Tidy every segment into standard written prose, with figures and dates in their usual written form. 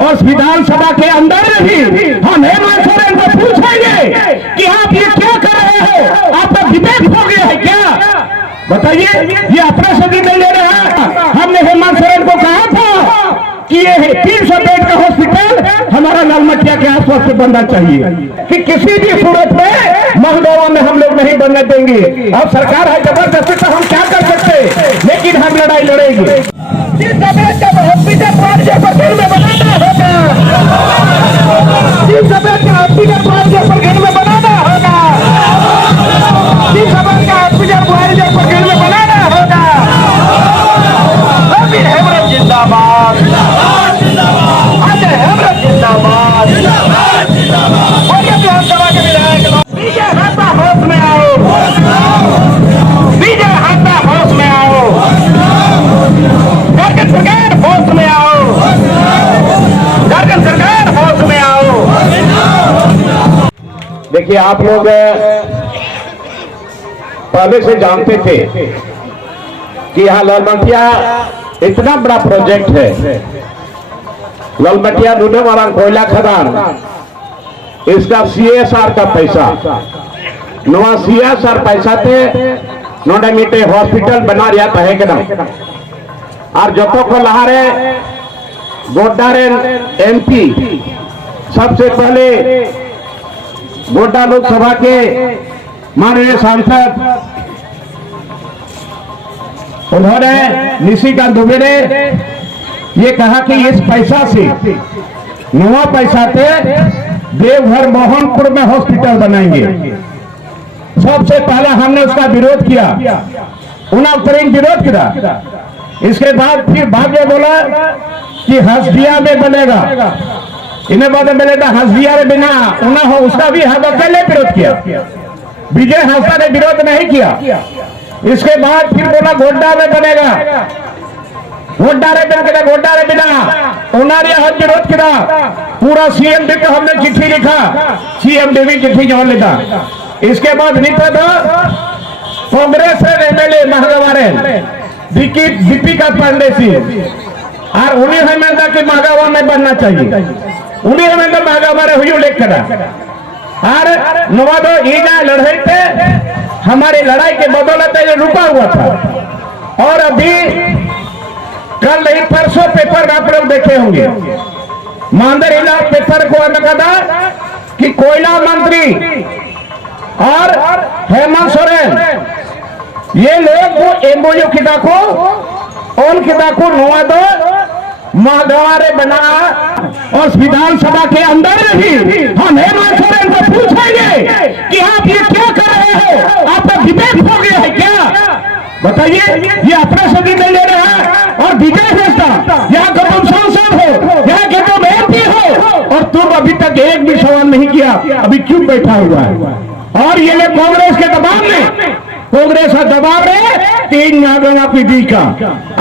और विधानसभा के अंदर भी हम हेमंत सोरेन को पूछेंगे कि आप ये क्या कर रहे हैं, आपका विवेक हो गया है क्या? बताइए, ये अपना सदी नहीं ले रहा है। हमने हेमंत सोरेन को कहा था कि ये 300 बेड का हॉस्पिटल हमारा लालमटिया के आसपास से बनना चाहिए, कि किसी भी सूरत में महगावा में हम लोग नहीं बनने देंगे। अब सरकार है जबरदस्ती, तो हम क्या कर सकते, लेकिन हम लड़ाई लड़ेंगे। जिंदाबाद, अजय हेमरत जिंदाबाद, विधानसभा के विधायक विजय हाथा होश में आओ, विजय हाथा होश में आओ, गर्गन सरकार होश में आओ, गर्गन सरकार होश में आओ। देखिए, आप लोग पहले से जानते थे कि यहाँ लालमटिया इतना बड़ा प्रोजेक्ट है, लालमटिया ढूंढने वाला कोयला खदान, इसका CSR का पैसा, नवा CSR पैसा थे नोडे मीटे हॉस्पिटल बना रहा है कि ना। और जो को लहारे गोड्डारेन MP सबसे पहले गोड्डा लोकसभा के माननीय सांसद उन्होंने निशिकांत दुबे ने ये कहा कि इस पैसा से, नवा पैसा से देवघर मोहनपुर में हॉस्पिटल बनाएंगे। सबसे पहले हमने उसका विरोध किया, उन्होंने विरोध किया। इसके बाद फिर भाग्य बोला कि हसदिया में बनेगा, इन्हें बाद मिलेगा हसदिया में बिना उन्हें हो, उसका भी हम अकेले विरोध किया। विजय हाथा ने विरोध नहीं किया। इसके बाद फिर बोला गोड्डा में बनेगा, गोड्डा रे बिना उन्होंने हज विरोध किया। पूरा CMD को हमने चिट्ठी लिखा, CMD भी चिट्ठी जमा लेता। इसके बाद नीता था कांग्रेस MLA महागवारे दीपिका पांडे सिंह, और उन्हें हमें कि महागावा में बनना चाहिए, उन्हें हमें महागावारे हुई उल्लेख करा। और नवादो ईजा लड़ाई थे, हमारी लड़ाई के बदौलत ये रुका हुआ था। और अभी कल नहीं परसों पेपर आप लोग देखे होंगे, मांदर इला पेपर को कहा कि कोयला मंत्री और हेमंत सोरेन ये लोग वो MOU किदा को उन किदा को नवादो महागवारे बना। और विधानसभा के अंदर भी हम हेमंत सोरेन को पूछेंगे कि आप ये क्या कर रहे हैं, आपका विवेक हो गया है क्या? बताइए, ये अपना सदी नहीं ले रहा है। और विजय हाथा, यहाँ का तुम सांसद हो, यहाँ के तुम MP हो, और तुम अभी तक एक भी सवाल नहीं किया, अभी क्यों बैठा हुआ है? और ये लोग कांग्रेस के दबाव में, कांग्रेस का दबाव है 3 नागवा पीढ़ी का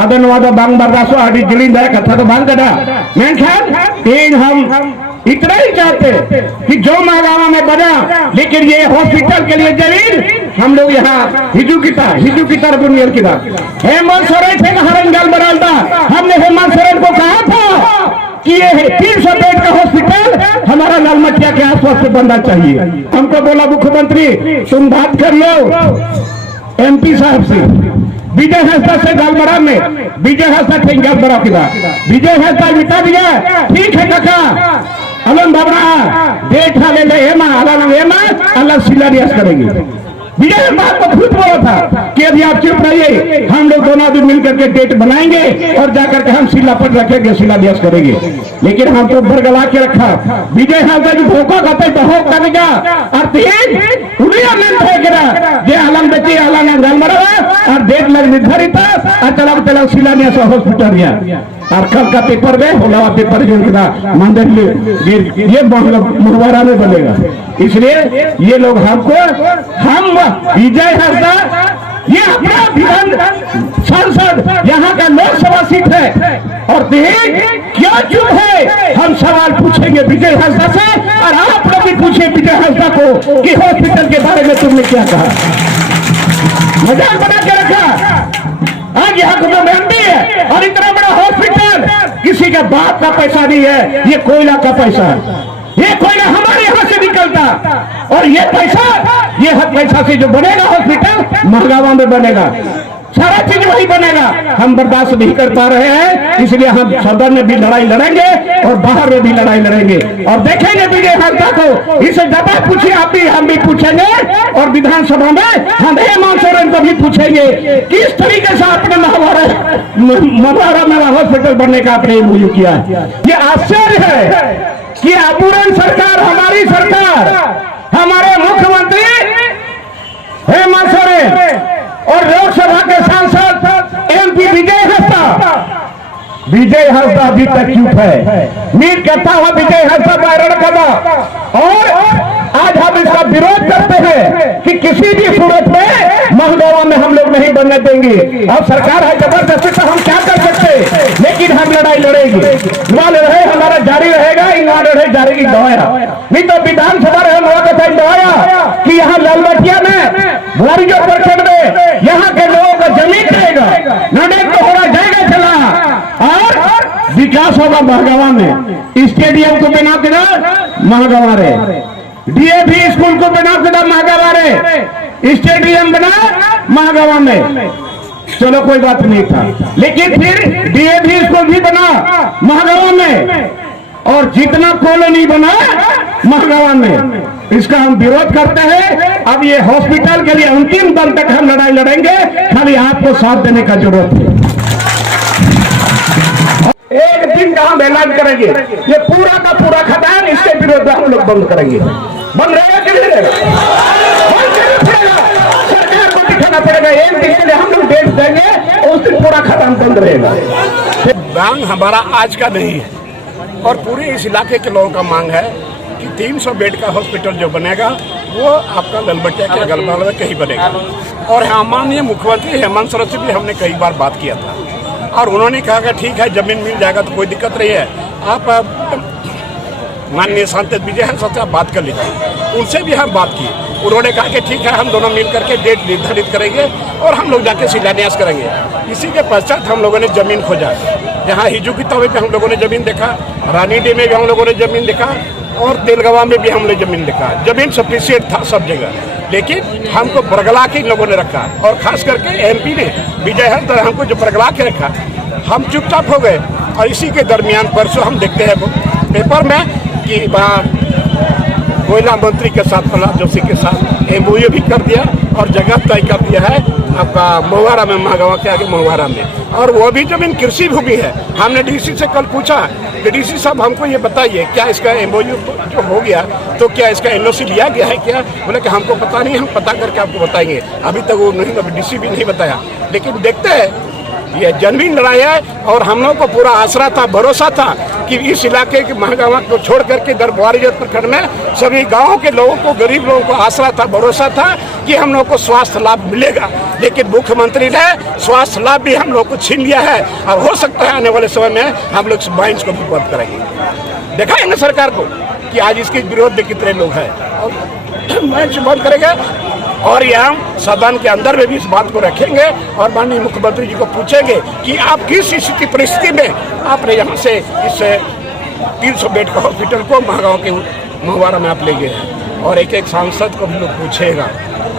अदनवादा बांग बर्दाश्त आदि जिलिंदा कथा तो बांग करा मैं ख्याल 3 हम इतना ही चाहते कि जो महागावा में बना, लेकिन ये हॉस्पिटल के लिए जमीन हम लोग यहाँ हिजू की तरफ बुनियल की तरफ हेमंत सोरेन थे हरंगल बरालदा। हमने हेमंत सोरेन को कहा था कि ये 300 बेड का हॉस्पिटल हमारा लालमटिया के आसपास से बनना चाहिए। हमको बोला मुख्यमंत्री तुम बात कर लो MP साहब से, विजय हाथा से गालबरा में, विजय हाथा थे गालबरा की बात, विजय हाथा मिटा दिया, ठीक है काका अलग बाबरा डेट हाले ले हेमा अलग शिलान्यास करेंगे। विजय बात को खुद बोला था कि अभी आप चुप रहिए, हम लोग दोनों आदमी मिलकर के डेट बनाएंगे और जाकर के हम शिला पर रखेंगे, शिलान्यास करेंगे। लेकिन हम तो बरगला के रखा, विजय हाथा जी धोखा खाते बहुत करेगा और तेज उन्हीं जे आलम बेची आलम गालमरा और डेट लग निर्धारित और चला शिलान्यास हॉस्पिटल और कल का पेपर में होला पेपर जो मंदिर ये मुहवारा में बनेगा। इसलिए ये लोग हमको हम विजय हाथा ये अपना विधान सांसद यहाँ का लोकसभा सीट है और क्या चुप है, हम सवाल पूछेंगे विजय हाथा से और आप लोग भी पूछे विजय हाथा को कि हॉस्पिटल के बारे में तुमने क्या कहा, मजाक बना के रखा। आज यहाँ को तो MP है और इतना बड़ा हॉस्पिटल हॉस्पिटल किसी के बाप का पैसा नहीं है, ये कोयला का पैसा है। ये कोयला हमारे यहाँ से निकलता, और ये पैसा, ये हर पैसा से जो बनेगा हॉस्पिटल महागावा में बनेगा, सारा चीज वही बनेगा। हम बर्दाश्त नहीं कर पा रहे हैं, इसलिए हम सदन में भी लड़ाई लड़ेंगे और बाहर में भी लड़ाई लड़ेंगे और देखेंगे विजय हंसदा को। इसे जवाब पूछिए आप भी, हम भी पूछेंगे, और विधानसभा में हम हेमंत सोरेन को भी पूछेंगे किस तरीके से आपने महावारा में हॉस्पिटल बनने का आपने MOU किया है। ये आश्चर्य है कि अपूर्ण सरकार, हमारी सरकार, हमारे मुख्यमंत्री हेमंत सोरेन और लोकसभा के सांसद MP विजय हंसदा अभी तक चुप है। मीट करता हुआ विजय हंसदा वायरल करा, और आज हम इसका विरोध करते हैं कि किसी भी सूरत में महागावा में हम लोग नहीं बनने देंगे। अब सरकार है जबरदस्ती, तो हम क्या कर सकते, लेकिन हम लड़ाई लड़ेंगे। लड़ाई हमारा जारी रहेगा, लड़ाई जारी दवाया नहीं तो विधानसभा दवाया कि यहाँ लालबटिया में वारिजो प्रखंड में यहाँ के लोगों का जमीन रहेगा, लड़ाई तो होना जाएगा चला, और विकास होगा महागावा में। स्टेडियम को बना देना महागावा रे, DAV स्कूल को बना देना महागावा रे, स्टेडियम बना महागावा में, चलो कोई बात नहीं था, लेकिन फिर DAV स्कूल भी बना महागावा में, और जितना कॉलोनी बना महागावा में, इसका हम विरोध करते हैं। अब ये हॉस्पिटल के लिए अंतिम दम तक हम लड़ाई लड़ेंगे, खाली आपको साथ देने का जरूरत है। एक दिन का हम ऐलान करेंगे, ये पूरा का पूरा खदान इसके विरोध में हम लोग बंद करेंगे। बंद रहेगा कि नहीं रहेगा? बंद करना पड़ेगा, सरकार को दिखाना पड़ेगा। एक दिन के लिए हम लोग डेट देंगे, उस दिन पूरा खदान बंद रहेगा। मांग हमारा आज का नहीं है, और पूरे इस इलाके के लोगों का मांग है कि 300 बेड का हॉस्पिटल जो बनेगा वो आपका ललबटिया के अगल बगल में कहीं बनेगा। और माननीय मुख्यमंत्री हेमंत सोरेन से भी हमने कई बार बात किया था, और उन्होंने कहा कि ठीक है, जमीन मिल जाएगा तो कोई दिक्कत नहीं है, आप माननीय सांसद विजय हंसदा से आप बात कर लीजिए। उनसे भी हम बात की, उन्होंने कहा कि ठीक है, हम दोनों मिल करके डेट निर्धारित करेंगे और हम लोग जाके शिलान्यास करेंगे। इसी के पश्चात हम लोगों ने जमीन खोजा, यहाँ हिजू की तवे पे हम लोगों ने जमीन देखा, रानीडी में भी हम लोगों ने जमीन देखा, और तेलगवा में भी हमने जमीन देखा। जमीन सफिशिएंट था सब जगह, लेकिन हमको बरगला के इन लोगों ने रखा, और खास करके MP ने विजय हंसदा हमको जो बरगला के रखा, हम चुपचाप हो गए। और इसी के दरमियान परसों हम देखते हैं पेपर में कि कोयला मंत्री के साथ प्रहलाद जोशी के साथ MOU भी कर दिया, और जगह तय कर दिया है आपका महुआरा में, महागावा के आगे महुआरा में, और वो भी जमीन कृषि भूमि है। हमने DC से कल पूछा कि DC साहब हमको ये बताइए, क्या इसका MOU जो हो गया तो क्या इसका NOC लिया गया है क्या? बोले कि हमको पता नहीं, हम पता करके आपको बताएंगे। अभी तक वो नहीं, अभी DC भी नहीं बताया, लेकिन देखते हैं। ये जमीन लड़ाई है, और हम लोग को पूरा आसरा था, भरोसा था कि इस इलाके के महागावा को छोड़ करके वारिजो प्रखंड में सभी गांवों के लोगों को, गरीब लोगों को आसरा था, भरोसा था कि हम लोग को स्वास्थ्य लाभ मिलेगा। लेकिन मुख्यमंत्री ने स्वास्थ्य लाभ भी हम लोग को छीन लिया है, और हो सकता है आने वाले समय में हम लोग माइंस को भी बंद करेंगे। देखा है ना सरकार को कि आज इसके विरोध में कितने लोग हैं, और माइंस बंद करेंगे। और यहाँ सदन के अंदर में भी इस बात को रखेंगे, और माननीय मुख्यमंत्री जी को पूछेंगे कि आप किस स्थिति परिस्थिति में आपने यहाँ से इस 300 बेड का हॉस्पिटल को महागावा के महुआरा में आप ले गए हैं। और एक एक सांसद को भी लोग पूछेगा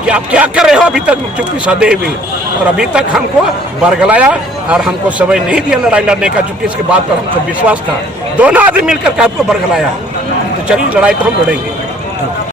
कि आप क्या कर रहे हो, अभी तक चुप्पी साधे हुए, और अभी तक हमको बरगलाया और हमको समय नहीं दिया लड़ाई लड़ने का, चूंकि इसके बाद पर हमको विश्वास था। दोनों आदमी मिलकर के आपको बरगलाया, तो चलिए लड़ाई तो हम लड़ेंगे।